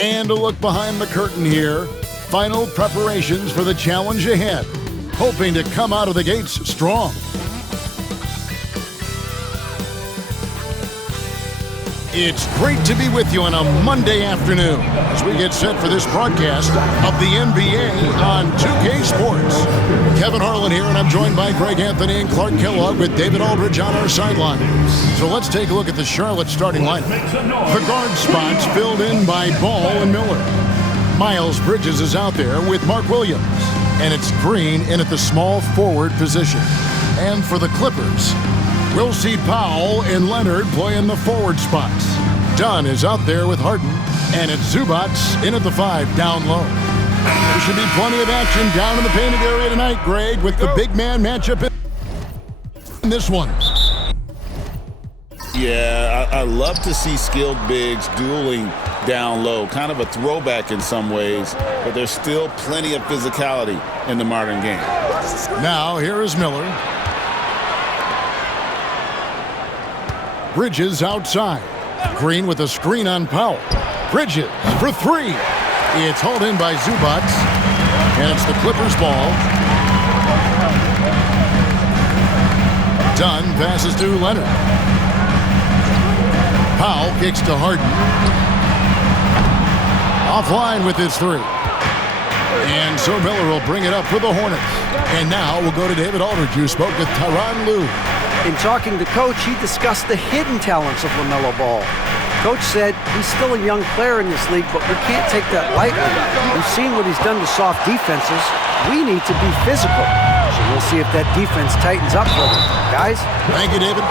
And a look behind the curtain here. Final preparations for the challenge ahead. Hoping to come out of the gates strong. It's great to be with you on a Monday afternoon as we get set for this broadcast of the NBA on 2K Sports. Kevin Harlan here, and I'm joined by Greg Anthony and Clark Kellogg with David Aldridge on our sideline. So let's take a look at the Charlotte starting lineup. The guard spots filled in by Ball and Miller. Miles Bridges is out there with Mark Williams, and it's Green in at the small forward position. And for the Clippers, we'll see Powell and Leonard play in the forward spots. Dunn is out there with Harden, and it's Zubats in at the 5 down low. There should be plenty of action down in the painted area tonight, Greg, with the big man matchup in this one. Yeah, I love to see skilled bigs dueling down low. Kind of a throwback in some ways, but there's still plenty of physicality in the modern game. Now, here is Miller. Bridges outside. Green with a screen on Powell. Bridges for 3. It's hauled in by Zubats, and it's the Clippers' ball. Dunn passes to Leonard. Powell kicks to Harden. Offline with his 3. And so Miller will bring it up for the Hornets. And now we'll go to David Aldridge, who spoke with Tyronn Lue. In talking to Coach, he discussed the hidden talents of LaMelo Ball. Coach said he's still a young player in this league, but we can't take that lightly. We've seen what he's done to soft defenses. We need to be physical. So we'll see if that defense tightens up for him. Guys? Thank you, David.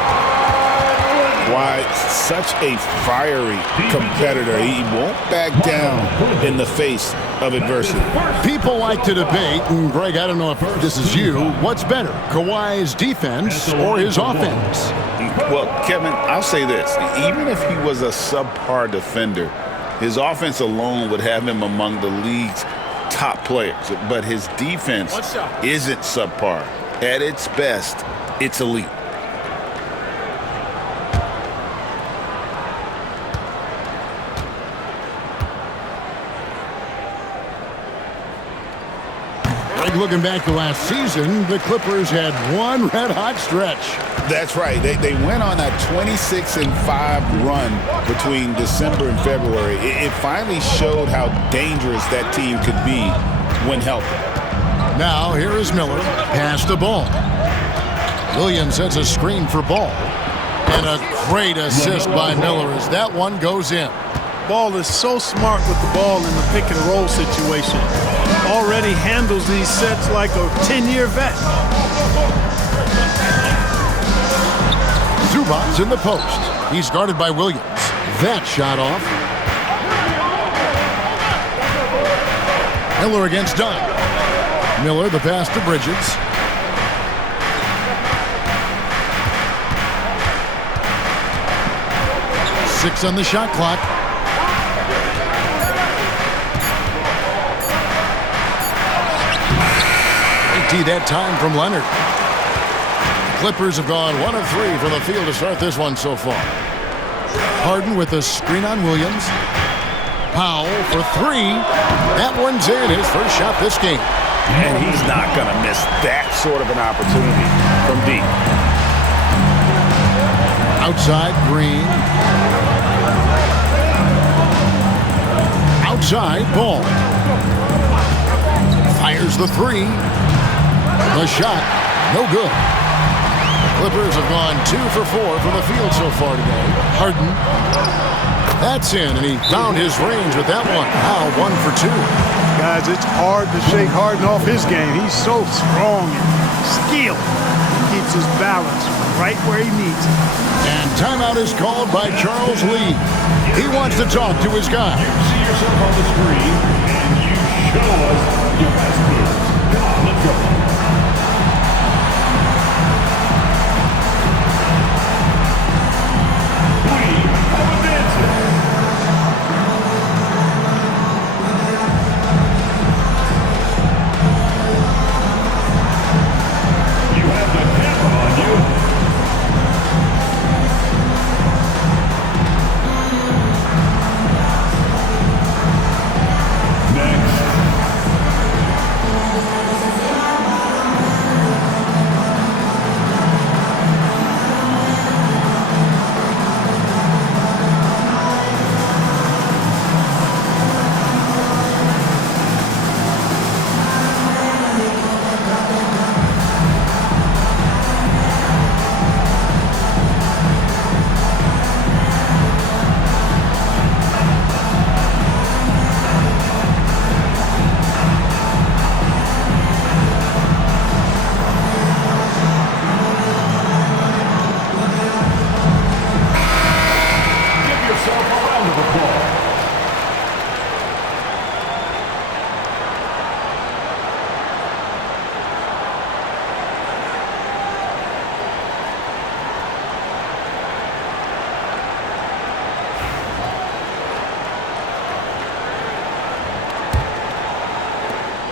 Why, such a fiery competitor. He won't back down in the face of adversity. People like to debate, and Greg, I don't know if this is you, what's better, Kawhi's defense or his offense? Well, Kevin, I'll say this. Even if he was a subpar defender, his offense alone would have him among the league's top players. But his defense isn't subpar. At its best, it's elite. Looking back to last season, the Clippers had one red-hot stretch. That's right. They went on a 26-5 run between December and February. It finally showed how dangerous that team could be when healthy. Now, here is Miller. Pass the ball. Williams sets a screen for Ball. And a great assist by Miller as that one goes in. Ball is so smart with the ball in the pick-and-roll situation. Already handles these sets like a 10-year vet. Zubats in the post. He's guarded by Williams. That shot off. Miller against Dunn. Miller, the pass to Bridges. Six on the shot clock. That time from Leonard. Clippers have gone 1 of 3 from the field to start this one so far. Harden with a screen on Williams. Powell for 3. That one's in, his first shot this game. And he's not going to miss that sort of an opportunity from deep. Outside, Green. Outside, Ball. Fires the 3. The shot, no good. The Clippers have gone 2 for 4 from the field so far today. Harden, that's in, and he found his range with that one. Now 1 for 2. Guys, it's hard to shake Harden off his game. He's so strong and skilled. He keeps his balance right where he needs it. And timeout is called by Charles Lee. He wants to talk to his guys. You see yourself on the screen, and you show us your best moves. Come on, let's go.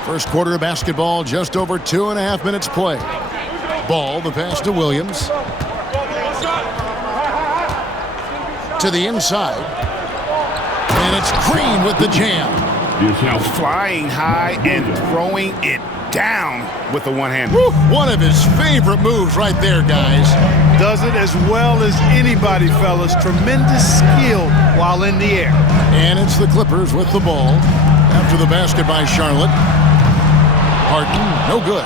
First quarter of basketball, just over 2.5 minutes play. Ball, the pass to Williams. To the inside. And it's Green with the jam. Flying high and throwing it down with the one-hand. One of his favorite moves right there, guys. Does it as well as anybody, fellas. Tremendous skill while in the air. And it's the Clippers with the ball. After the basket by Charlotte. Harden, no good.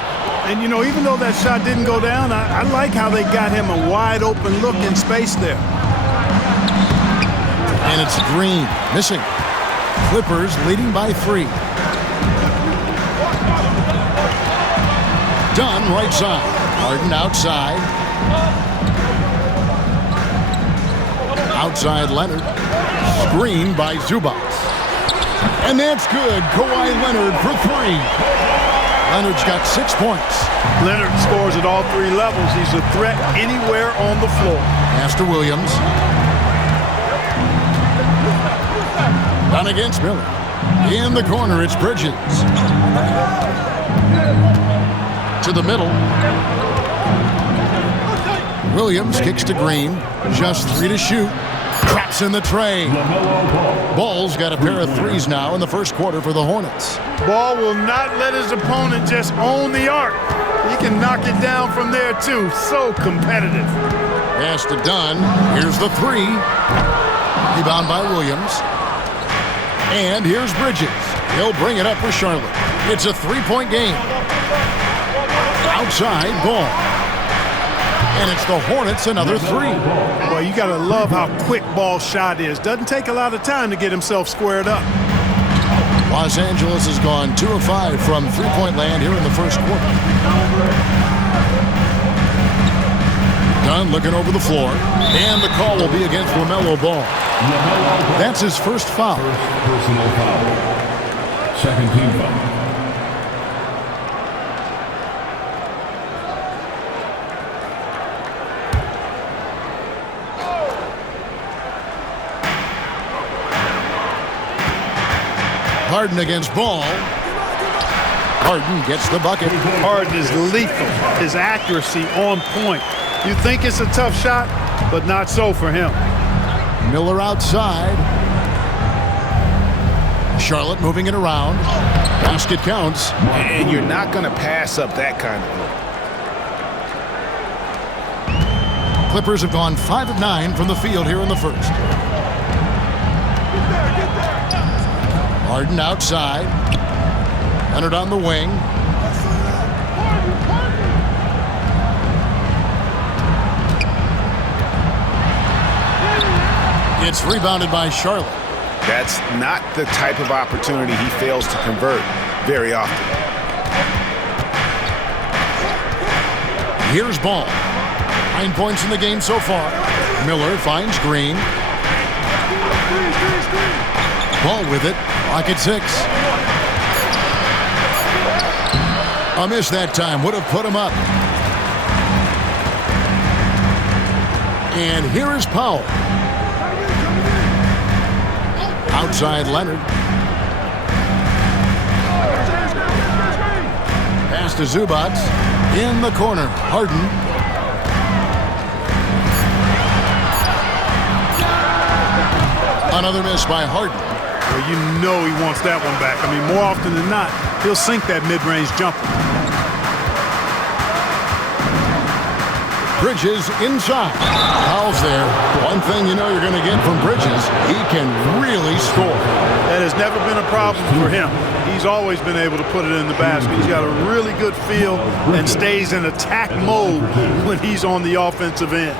And, you know, even though that shot didn't go down, I like how they got him a wide-open look in space there. And it's Green, missing. Clippers leading by 3. Dunn right side. Harden outside. Outside Leonard. Screen by Zubac. And that's good. Kawhi Leonard for 3. Leonard's got 6 points. Leonard scores at all 3 levels. He's a threat anywhere on the floor. Pass to Williams. Done against Miller. In the corner, it's Bridges. To the middle. Williams kicks to Green. Just 3 to shoot. Traps in the tray. Ball's got a pair of 3s now in the first quarter for the Hornets. Ball will not let his opponent just own the arc. He can knock it down from there, too. So competitive. Pass to Dunn. Here's the 3. Rebound by Williams. And here's Bridges. He'll bring it up for Charlotte. It's a 3-point game. Outside ball. And it's the Hornets another 3. Well, you got to love how quick ball shot is. Doesn't take a lot of time to get himself squared up. Los Angeles has gone 2 of 5 from 3-point land here in the first quarter. Dunn looking over the floor. And the call will be against LaMelo Ball. That's his first foul. Personal foul. Second team foul. Harden against Ball. Harden gets the bucket. Harden is lethal. His accuracy on point. You think it's a tough shot, but not so for him. Miller outside. Charlotte moving it around. Basket counts. And you're not going to pass up that kind of look. Clippers have gone 5 of 9 from the field here in the first. Harden outside. Leonard on the wing. It's rebounded by Charlotte. That's not the type of opportunity he fails to convert very often. Here's Ball. 9 points in the game so far. Miller finds Green. Ball with it. Clock at 6. A miss that time. Would have put him up. And here is Powell. Outside Leonard. Pass to Zubac. In the corner. Harden. Another miss by Harden. Well, you know he wants that one back. I mean, more often than not, he'll sink that mid-range jumper. Bridges inside. Powell's there. One thing you know you're going to get from Bridges, he can really score. That has never been a problem for him. He's always been able to put it in the basket. He's got a really good feel and stays in attack mode when he's on the offensive end.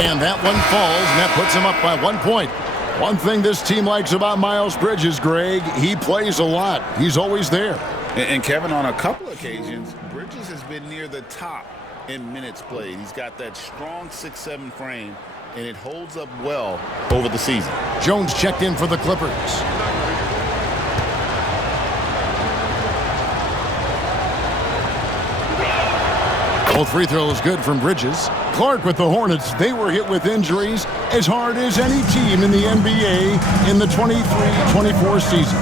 And that one falls, and that puts him up by 1 point. One thing this team likes about Miles Bridges, Greg, he plays a lot. He's always there. And Kevin, on a couple occasions, Bridges has been near the top in minutes played. He's got that strong 6'7" frame, and it holds up well over the season. Jones checked in for the Clippers. Both free throws good from Bridges. Clark with the Hornets. They were hit with injuries as hard as any team in the NBA in the 23-24 season.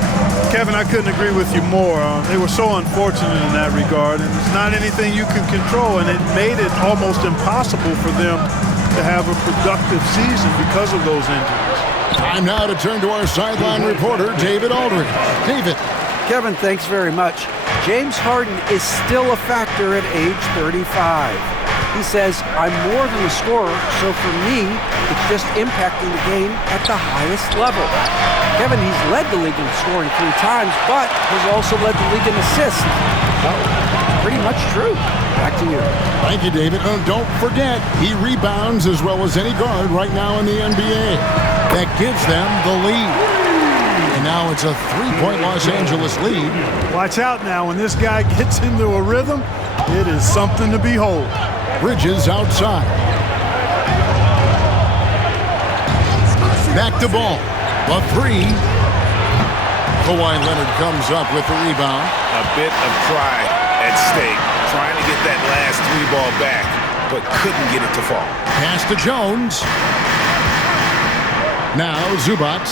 Kevin, I couldn't agree with you more. They were so unfortunate in that regard, and it's not anything you can control, and it made it almost impossible for them to have a productive season because of those injuries. Time now to turn to our sideline reporter, David Aldridge. David. Kevin, thanks very much. James Harden is still a factor at age 35. He says, I'm more than a scorer, so for me, it's just impacting the game at the highest level. Kevin, he's led the league in scoring 3 times, but has also led the league in assists. Well, pretty much true. Back to you. Thank you, David. Don't forget, he rebounds as well as any guard right now in the NBA. That gives them the lead. And now it's a 3-point Los Angeles lead. Watch out now. When this guy gets into a rhythm, it is something to behold. Bridges outside. Back to ball. A 3. Kawhi Leonard comes up with the rebound. A bit of pride at stake, trying to get that last 3 ball back, but couldn't get it to fall. Pass to Jones. Now Zubac.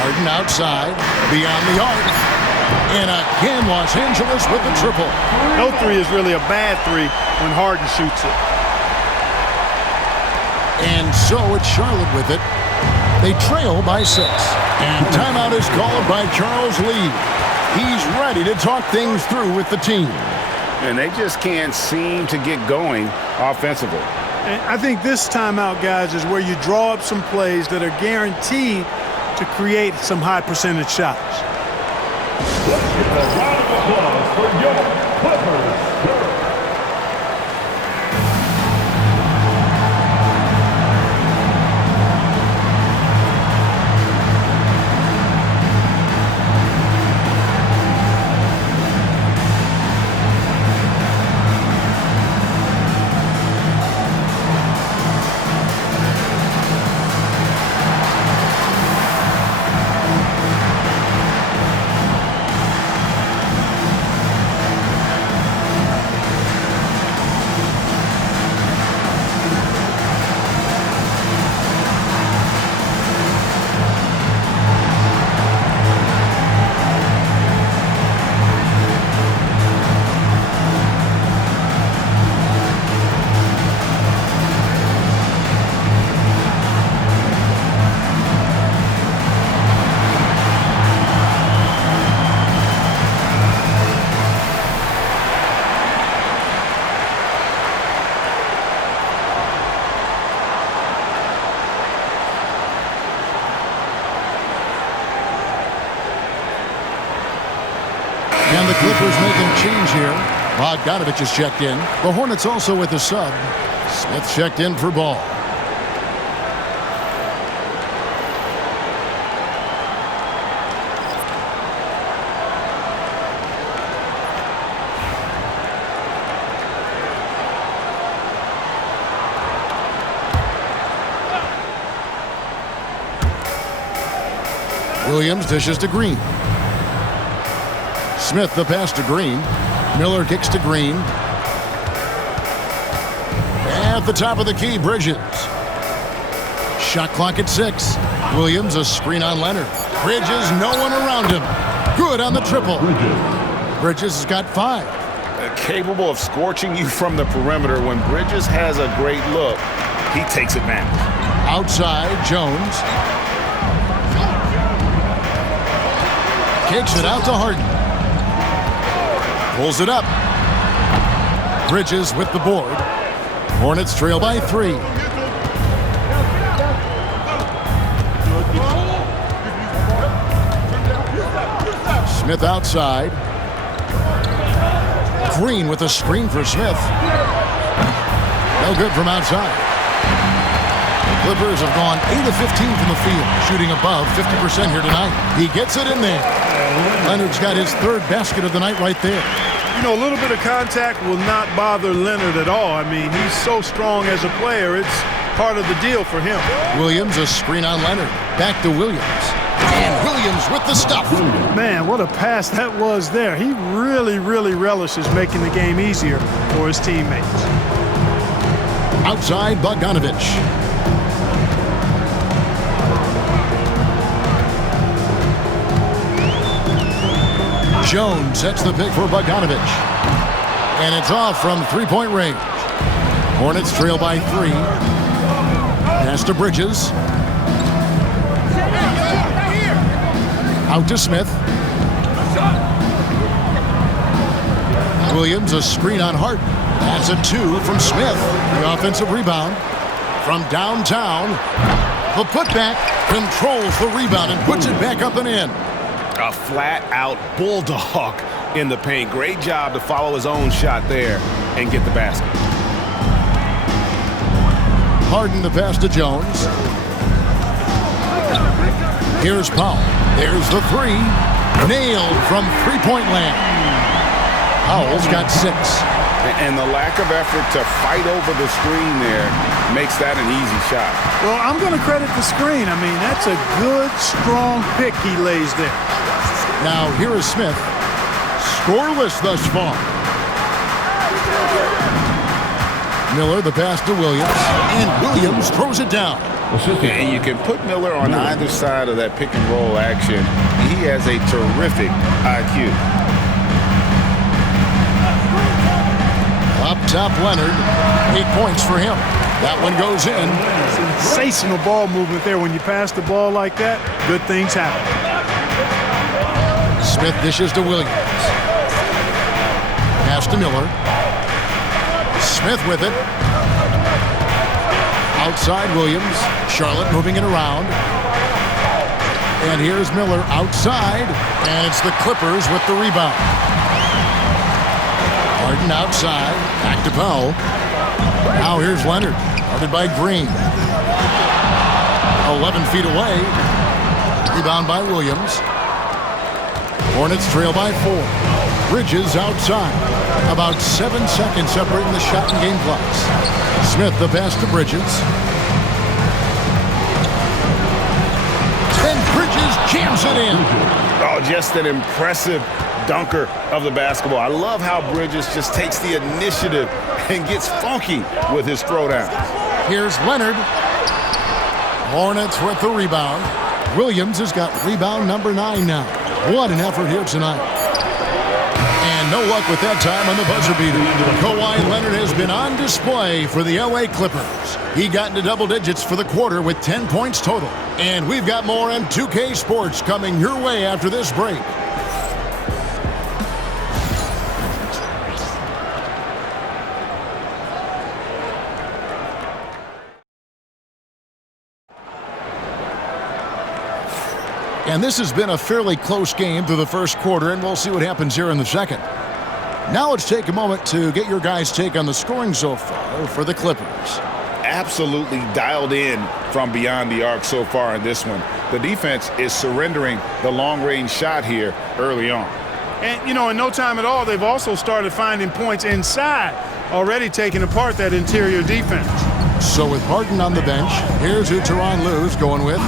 Harden outside, beyond the arc. And again, Los Angeles with the triple. No 3 is really a bad 3 when Harden shoots it. And so it's Charlotte with it. They trail by 6. And timeout is called by Charles Lee. He's ready to talk things through with the team. And they just can't seem to get going offensively. And I think this timeout, guys, is where you draw up some plays that are guaranteed to create some high percentage shots. Let's give a round of applause for your Clippers. And the Clippers making a change here. Bogdanovich has checked in. The Hornets also with a sub. Smith checked in for Ball. Williams dishes to Green. Smith the pass to Green. Miller kicks to Green. At the top of the key, Bridges. Shot clock at 6. Williams a screen on Leonard. Bridges, no one around him. Good on the triple. Bridges has got 5. Capable of scorching you from the perimeter. When Bridges has a great look, he takes advantage. Outside, Jones. Kicks it out to Harden. Pulls it up. Bridges with the board. Hornets trail by 3. Smith outside. Green with a screen for Smith. No good from outside. The Clippers have gone 8 of 15 from the field, shooting above 50% here tonight. He gets it in there. Leonard's got his third basket of the night right there. You know, a little bit of contact will not bother Leonard at all. I mean, he's so strong as a player. It's part of the deal for him. Williams, a screen on Leonard. Back to Williams. And Williams with the stuff. Man, what a pass that was there. He really, really relishes making the game easier for his teammates. Outside, Bogdanovich. Jones sets the pick for Bogdanovich. And it's off from three-point range. Hornets trail by 3. Pass to Bridges. Out to Smith. Williams, a screen on Harden. That's a 2 from Smith. The offensive rebound from downtown. The putback controls the rebound and puts it back up and in. A flat-out bulldog in the paint. Great job to follow his own shot there and get the basket. Harden the pass to Jones. Here's Powell. There's the 3. Nailed from three-point land. Powell's got 6. And the lack of effort to fight over the screen there makes that an easy shot. Well, I'm going to credit the screen. I mean, that's a good, strong pick he lays there. Now here is Smith. Scoreless thus far. Miller the pass to Williams. And Williams throws it down. And you can put Miller on either side of that pick and roll action. He has a terrific IQ. Up top, Leonard. 8 points for him. That one goes in. Sensational ball movement there. When you pass the ball like that, good things happen. Smith dishes to Williams. Pass to Miller. Smith with it. Outside Williams. Charlotte moving it around. And here's Miller outside. And it's the Clippers with the rebound. Harden outside. Back to Powell. Now here's Leonard. Guarded by Green. 11 feet away. Rebound by Williams. Hornets trail by 4. Bridges outside. About 7 seconds separating the shot and game clocks. Smith the pass to Bridges. And Bridges jams it in. Oh, just an impressive dunker of the basketball. I love how Bridges just takes the initiative and gets funky with his throwdown. Here's Leonard. Hornets with the rebound. Williams has got rebound number 9 now. What an effort here tonight. And no luck with that time on the buzzer beater. Kawhi Leonard has been on display for the LA Clippers. He got into double digits for the quarter with 10 points total. And we've got more on 2K Sports coming your way after this break. And this has been a fairly close game through the first quarter, and we'll see what happens here in the second. Now let's take a moment to get your guys' take on the scoring so far for the Clippers. Absolutely dialed in from beyond the arc so far in this one. The defense is surrendering the long-range shot here early on. And, you know, in no time at all, they've also started finding points inside, already taking apart that interior defense. So with Harden on the bench, here's who Tyronn Lue's going with.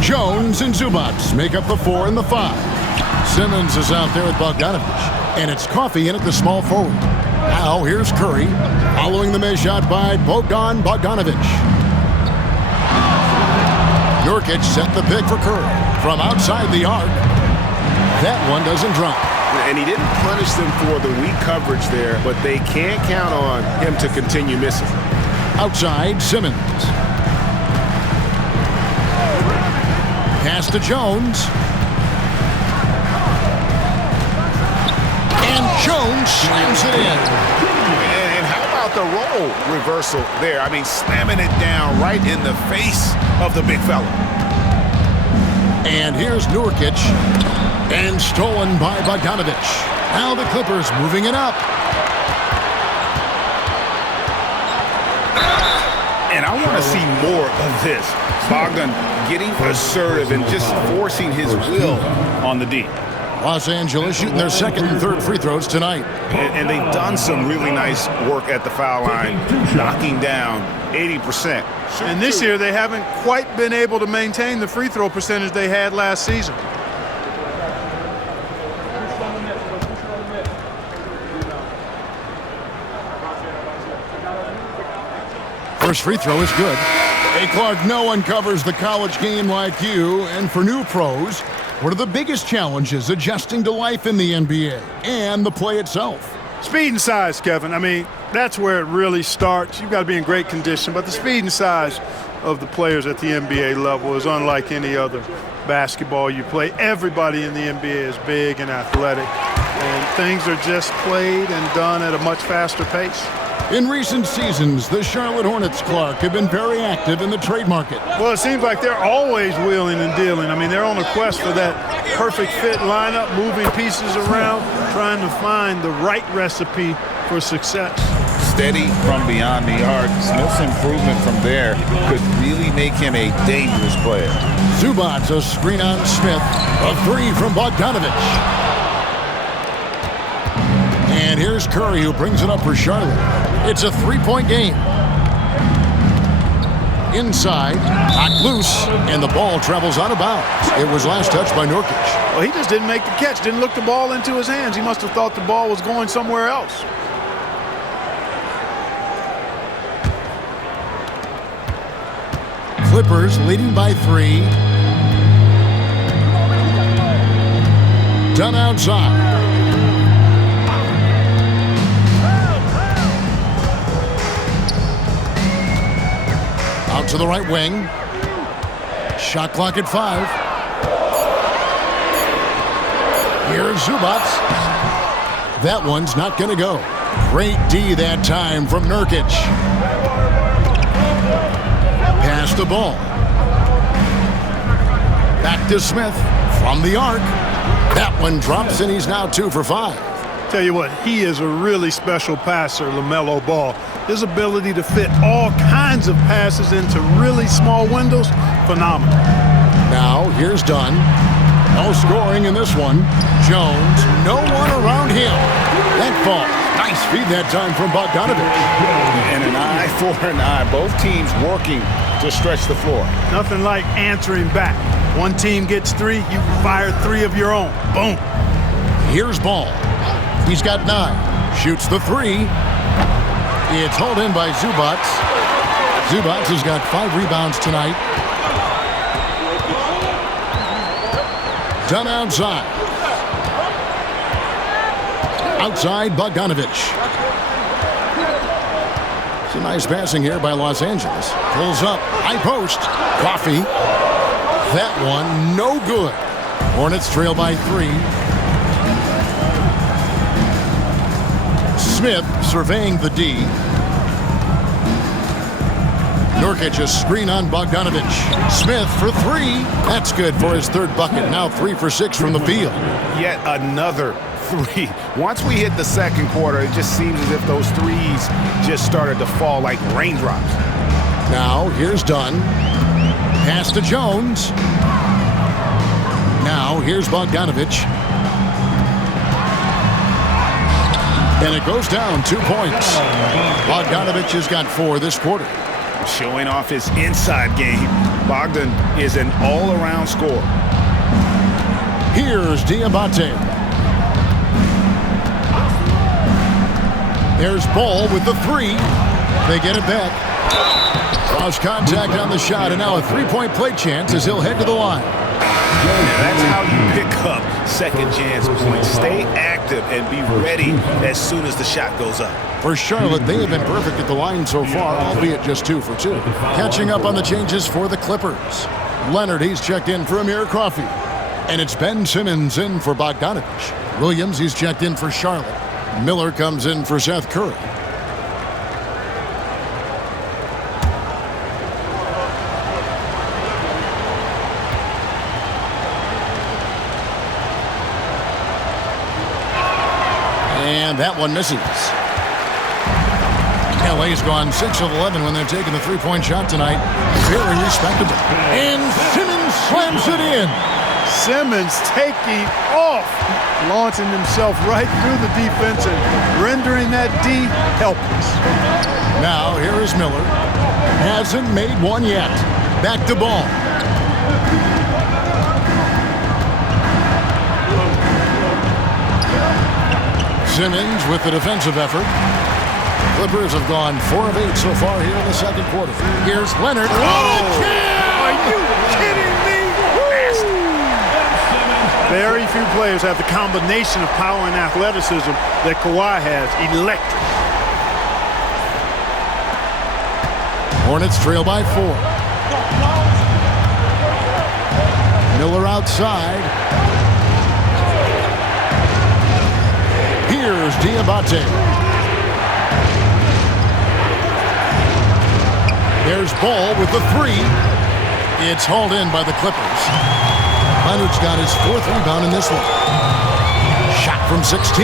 Jones and Zubac make up the 4 and the 5. Simmons is out there with Bogdanovich. And it's Coffey in at the small forward. Now here's Curry, following the miss shot by Bogdanovich. Nurkic set the pick for Curry from outside the arc. That one doesn't drop. And he didn't punish them for the weak coverage there, but they can't count on him to continue missing. Outside, Simmons. Pass to Jones. And Jones slams it in. And how about the role reversal there? I mean, slamming it down right in the face of the big fella. And here's Nurkic. And stolen by Bogdanovich. Now the Clippers moving it up. And I want to see more of this. Bogdan getting assertive and just forcing his will on the D. Los Angeles shooting their second and third free throws tonight. And they've done some really nice work at the foul line, knocking down 80%. And this year, they haven't quite been able to maintain the free throw percentage they had last season. First free throw is good. Hey, Clark, no one covers the college game like you. And for new pros, what are the biggest challenges adjusting to life in the NBA and the play itself? Speed and size, Kevin. I mean, that's where it really starts. You've got to be in great condition, but the speed and size of the players at the NBA level is unlike any other basketball you play. Everybody in the NBA is big and athletic, and things are just played and done at a much faster pace. In recent seasons, the Charlotte Hornets, Clark, have been very active in the trade market. Well, it seems like they're always wheeling and dealing. I mean, they're on a quest for that perfect fit lineup, moving pieces around, trying to find the right recipe for success. Steady from beyond the arc. Smith's improvement from there could really make him a dangerous player. Zubac, a screen on Smith. A three from Bogdanovich. And here's Curry, who brings it up for Charlotte. It's a three-point game. Inside, knocked loose, and the ball travels out of bounds. It was last touched by Nurkic. Well, he just didn't make the catch, didn't look the ball into his hands. He must have thought the ball was going somewhere else. Clippers leading by 3. Done outside. Out to the right wing. Shot clock at 5. Here's Zubac. That one's not going to go. Great D that time from Nurkic. Pass the ball. Back to Smith from the arc. That one drops, and he's now 2 for 5. Tell you what, he is a really special passer, LaMelo Ball. His ability to fit all kinds of passes into really small windows, phenomenal. Now, here's Dunn. No scoring in this one. Jones, no one around him. That fall. Nice feed that time from Bogdanovich. And an eye for an eye. Both teams working to stretch the floor. Nothing like answering back. One team gets 3, you fire 3 of your own. Boom. Here's Ball. He's got 9. Shoots the 3. It's hauled in by Zubac. Zubac has got 5 rebounds tonight. Done outside. Outside, Bogdanovich. Some nice passing here by Los Angeles. Pulls up, high post. Coffee. That one, no good. Hornets trail by 3. Smith surveying the D. Nurkic, a screen on Bogdanovich. Smith for 3. That's good for his 3rd bucket. Now 3 for 6 from the field. Yet another 3. Once we hit the second quarter, it just seems as if those threes just started to fall like raindrops. Now here's Dunn. Pass to Jones. Now here's Bogdanovich. And it goes down 2 points. Bogdanovich has got 4 this quarter. Showing off his inside game. Bogdan is an all-around scorer. Here's Diabate. There's Ball with the 3. They get it back. Cross contact on the shot, and now a 3-point play chance as he'll head to the line. That's how you pick up second chance points. Stay active and be ready as soon as the shot goes up. For Charlotte, they have been perfect at the line so far, albeit just 2 for 2. Catching up on the changes for the Clippers. Leonard, he's checked in for Amir Coffey. And it's Ben Simmons in for Bogdanovich. Williams, he's checked in for Charlotte. Miller comes in for Seth Curry. And that one misses. LA's gone 6 of 11 when they're taking the three-point shot tonight. Very respectable. And Simmons slams it in. Simmons taking off, launching himself right through the defense and rendering that D helpless. Now, here is Miller. Hasn't made one yet. Back to ball. Simmons with the defensive effort. Clippers have gone 4 of 8 so far here in the second quarter. Here's Leonard. Oh, are you kidding me? Very few players have the combination of power and athleticism that Kawhi has. Electric. Hornets trail by 4. Miller outside. Here's Diabate. There's Ball with the 3. It's hauled in by the Clippers. Leonard's got his 4th rebound in this one. Shot from 16.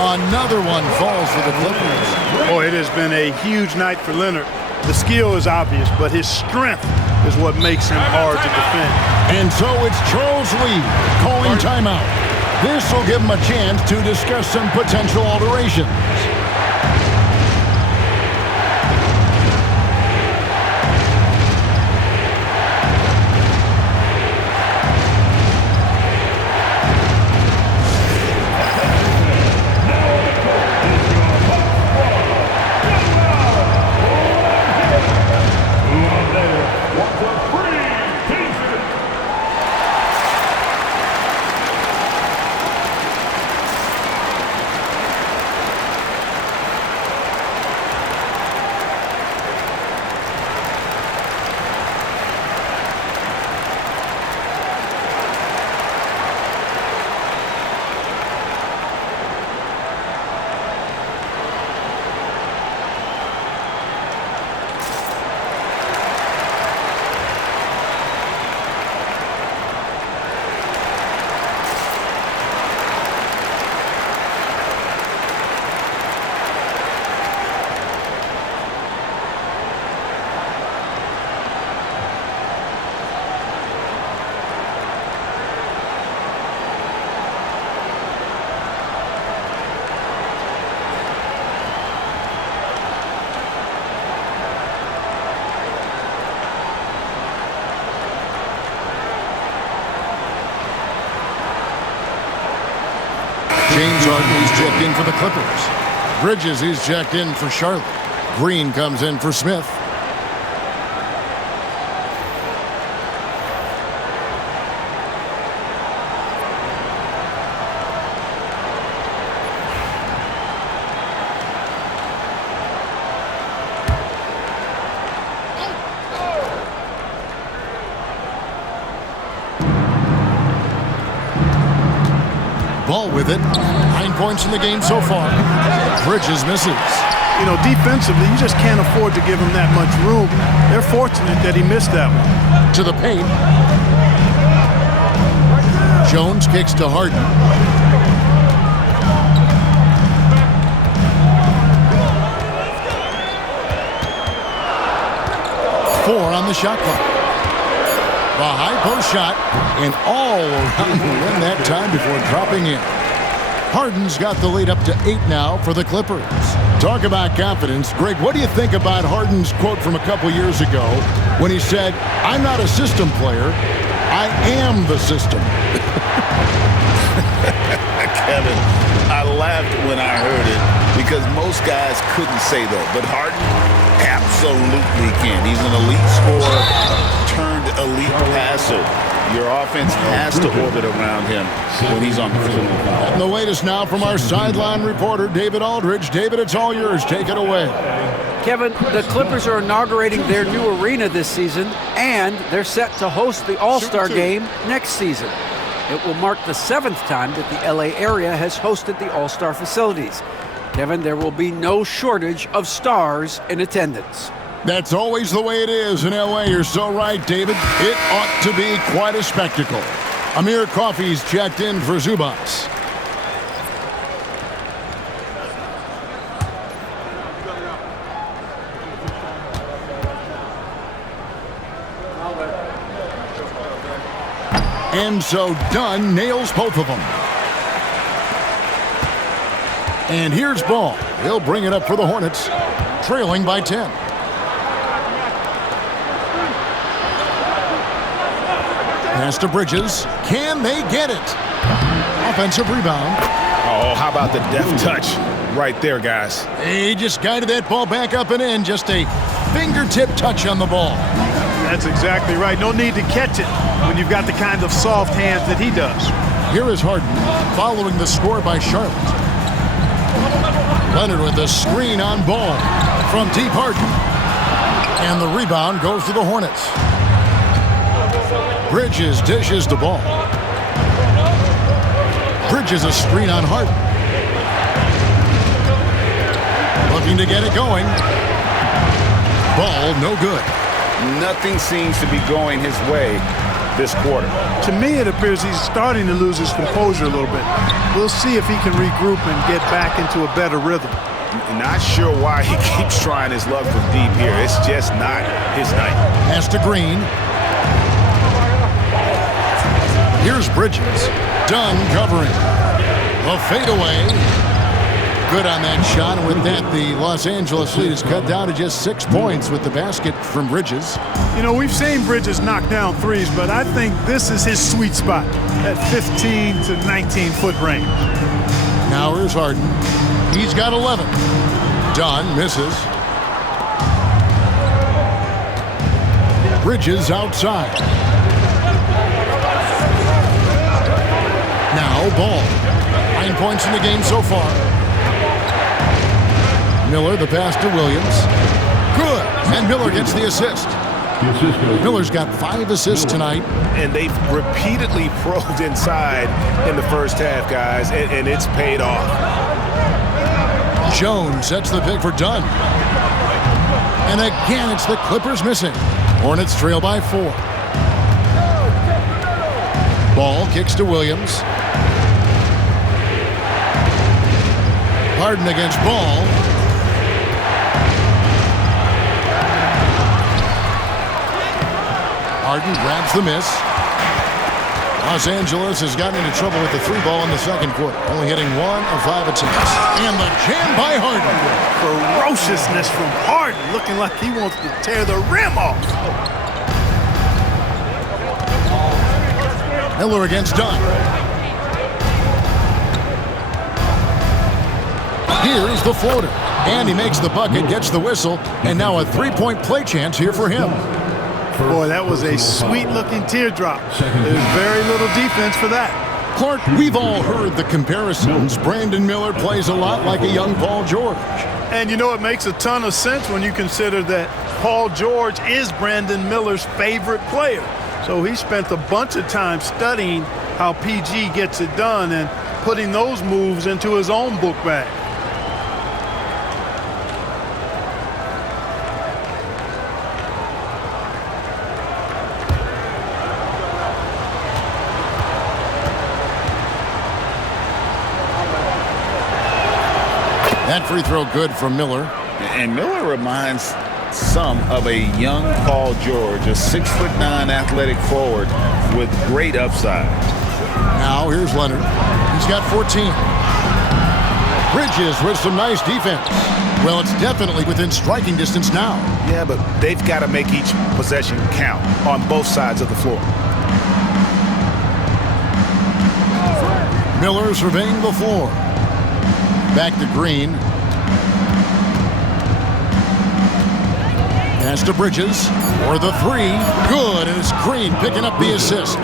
Another one falls for the Clippers. Oh, it has been a huge night for Leonard. The skill is obvious, but his strength is what makes him hard to defend. And so it's Charles Lee calling timeout. This will give him a chance to discuss some potential alterations. James Harden is checked in for the Clippers. Bridges is checked in for Charlotte. Green comes in for Smith. Ball with it. 9 points in the game so far. Bridges misses. You know, defensively, you just can't afford to give him that much room. They're fortunate that he missed that one. To the paint. Jones kicks to Harden. Four on the shot clock. The high post shot, and all around the rim that time before dropping in. Harden's got the lead up to 8 now for the Clippers. Talk about confidence. Greg, what do you think about Harden's quote from a couple years ago when he said, "I'm not a system player, I am the system"? Kevin, I laughed when I heard it because most guys couldn't say that, but Harden absolutely can. He's an elite scorer turned elite passer. Your offense has to orbit around him when he's on the field. And the latest now from our sideline reporter, David Aldridge. David, it's all yours. Take it away. Kevin, the Clippers are inaugurating their new arena this season, and they're set to host the All-Star game next season. It will mark the 7th time that the LA area has hosted the All-Star facilities. Kevin, there will be no shortage of stars in attendance. That's always the way it is in LA. You're so right, David. It ought to be quite a spectacle. Amir Coffey's checked in for Zubats. And so Dunn nails both of them. And here's Ball. He'll bring it up for the Hornets, trailing by 10. Pass to Bridges. Can they get it? Offensive rebound. Oh, how about the deft touch right there, guys? He just guided that ball back up and in. Just a fingertip touch on the ball. That's exactly right. No need to catch it when you've got the kind of soft hands that he does. Here is Harden following the score by Charlotte. Leonard with the screen on Ball from deep Harden. And the rebound goes to the Hornets. Bridges dishes the ball. Bridges a screen on Harden. Looking to get it going. Ball no good. Nothing seems to be going his way this quarter. To me, it appears he's starting to lose his composure a little bit. We'll see if he can regroup and get back into a better rhythm. Not sure why he keeps trying his luck from deep here. It's just not his night. Pass to Green. Here's Bridges. Dunn covering. A fadeaway. Good on that shot. And with that, the Los Angeles lead is cut down to just 6 points with the basket from Bridges. You know, we've seen Bridges knock down threes, but I think this is his sweet spot at 15 to 19-foot range. Now here's Harden. He's got 11. Dunn misses. Bridges outside. Now Ball. 9 points in the game so far. Miller, the pass to Williams. Good. And Miller gets the assist. Miller's got 5 assists tonight. And they've repeatedly probed inside in the first half, guys, and it's paid off. Jones sets the pick for Dunn. And again, it's the Clippers missing. Hornets trail by 4. Ball kicks to Williams. Harden against Ball. Harden grabs the miss. Los Angeles has gotten into trouble with the 3 ball in the second quarter, only hitting 1 of 5 attempts. And the jam by Harden. Ferociousness from Harden, looking like he wants to tear the rim off. Miller against Dunn. Here's the floater. And he makes the bucket, gets the whistle, and now a 3-point play chance here for him. Boy, that was a sweet-looking teardrop. There's very little defense for that. Clark, we've all heard the comparisons. Brandon Miller plays a lot like a young Paul George. And you know, it makes a ton of sense when you consider that Paul George is Brandon Miller's favorite player. So he spent a bunch of time studying how PG gets it done and putting those moves into his own book bag. That free throw good from Miller. And Miller reminds some of a young Paul George, a 6'9" athletic forward with great upside. Now here's Leonard. He's got 14. Bridges with some nice defense. Well, it's definitely within striking distance now. Yeah, but they've got to make each possession count on both sides of the floor. Miller surveying the floor. Back to Green. Pass to Bridges for the 3. Good, and it's Green picking up the assist.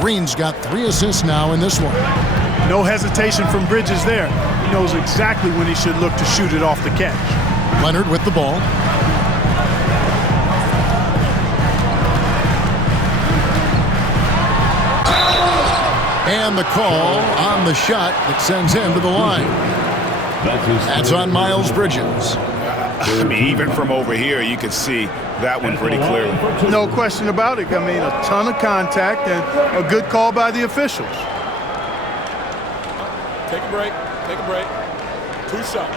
Green's got 3 assists now in this one. No hesitation from Bridges there. He knows exactly when he should look to shoot it off the catch. Leonard with the ball. And the call on the shot that sends him to the line. That's on Miles Bridges. I mean, even from over here, you can see that one pretty clearly. No question about it. I mean, a ton of contact and a good call by the officials. Take a break. Take a break. 2 shots.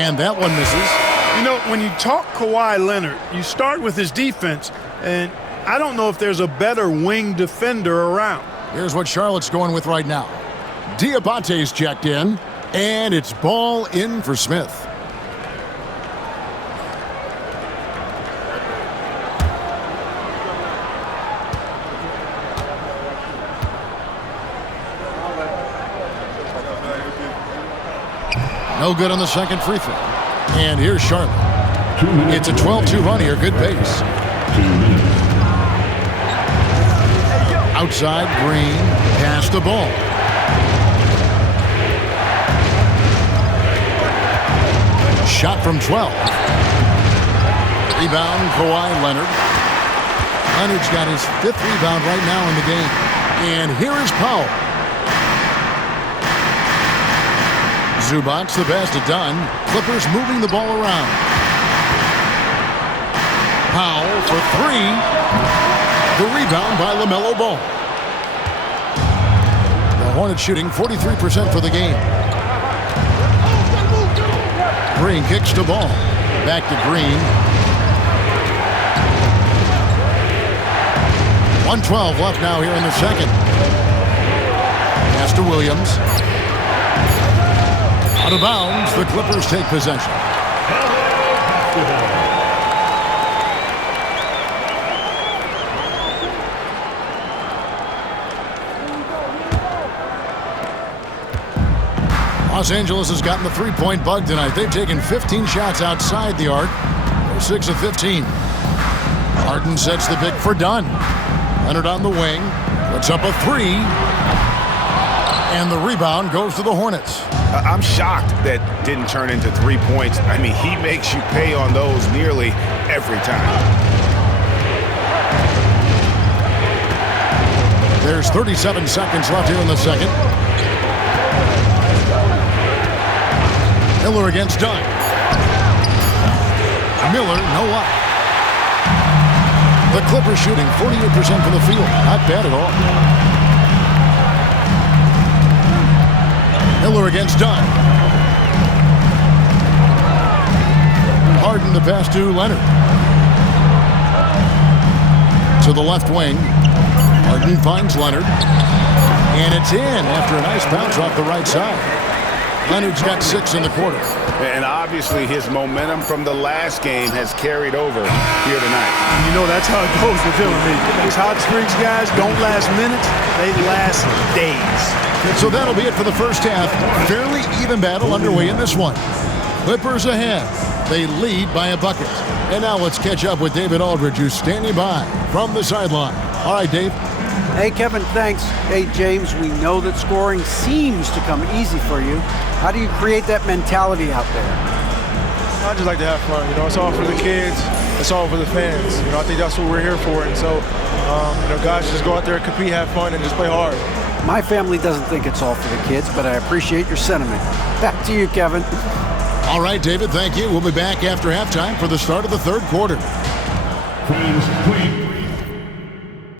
And that one misses. You know, when you talk Kawhi Leonard, you start with his defense, and I don't know if there's a better wing defender around. Here's what Charlotte's going with right now. Diabate's checked in, and it's ball in for Smith. No good on the second free throw. And here's Charlotte. It's a 12-2 run here. Good pace. Outside, Green. Pass the ball. Shot from 12. Rebound, Kawhi Leonard. Leonard's got his 5th rebound right now in the game. And here is Powell. Zubac's the pass to Dunn. Clippers moving the ball around. Powell for 3. The rebound by LaMelo Ball. The Hornets shooting 43% for the game. Green kicks the ball. Back to Green. 1:12 left now here in the second. Pass to Williams. Out of bounds, the Clippers take possession. Los Angeles has gotten the three-point bug tonight. They've taken 15 shots outside the arc. They're 6 of 15. Harden sets the pick for Dunn. Leonard on the wing. Puts up a 3. And the rebound goes to the Hornets. I'm shocked that didn't turn into 3 points. I mean, he makes you pay on those nearly every time. There's 37 seconds left here in the second. Miller against Dunn. Miller, no luck. The Clippers shooting 48% from the field. Not bad at all. Miller against Dunn. Harden the pass to Leonard. To the left wing. Harden finds Leonard. And it's in after a nice bounce off the right side. Leonard's got 6 in the quarter. And obviously his momentum from the last game has carried over here tonight. You know, that's how it goes with him and me. These hot streaks, guys, don't last minutes. They last days. So that'll be it for the first half. Fairly even battle underway in this one. Clippers ahead. They lead by a bucket. And now let's catch up with David Aldridge, who's standing by from the sideline. All right, Dave. Hey, Kevin, thanks. Hey, James, we know that scoring seems to come easy for you. How do you create that mentality out there? I just like to have fun. You know, it's all for the kids. It's all for the fans. You know, I think that's what we're here for. And so, you know, guys, just go out there, compete, have fun, and just play hard. My family doesn't think it's all for the kids, but I appreciate your sentiment. Back to you, Kevin. All right, David, thank you. We'll be back after halftime for the start of the third quarter. Friends, please.